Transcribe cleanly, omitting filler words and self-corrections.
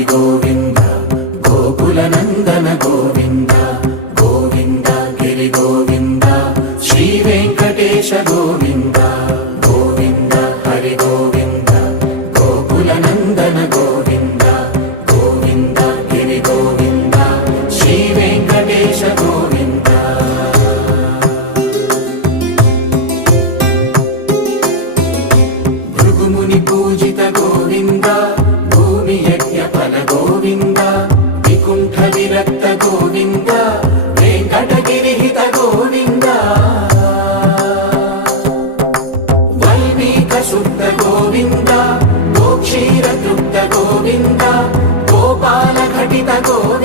హరి గోవింద గోకుల నందన గోవింద గోవింద గిరి గోవింద శ్రీ వెంకటేశ గోవింద గోవింద హరి గోవింద గోకుల నందన గోవింద గోవింద గిరి గోవింద శ్రీ వెంకటేశ గోవింద భృగుముని పూజిత గోవింద భూమి యజ్ఞ ఫల గోవింద వికుంఠ విరక్త గోవింద వెంకటగిరిహిత గోవింద వల్మీక శుద్ధ గోవింద గోక్షీర తృప్త గోవింద గోపాల ఘటిత గోవింద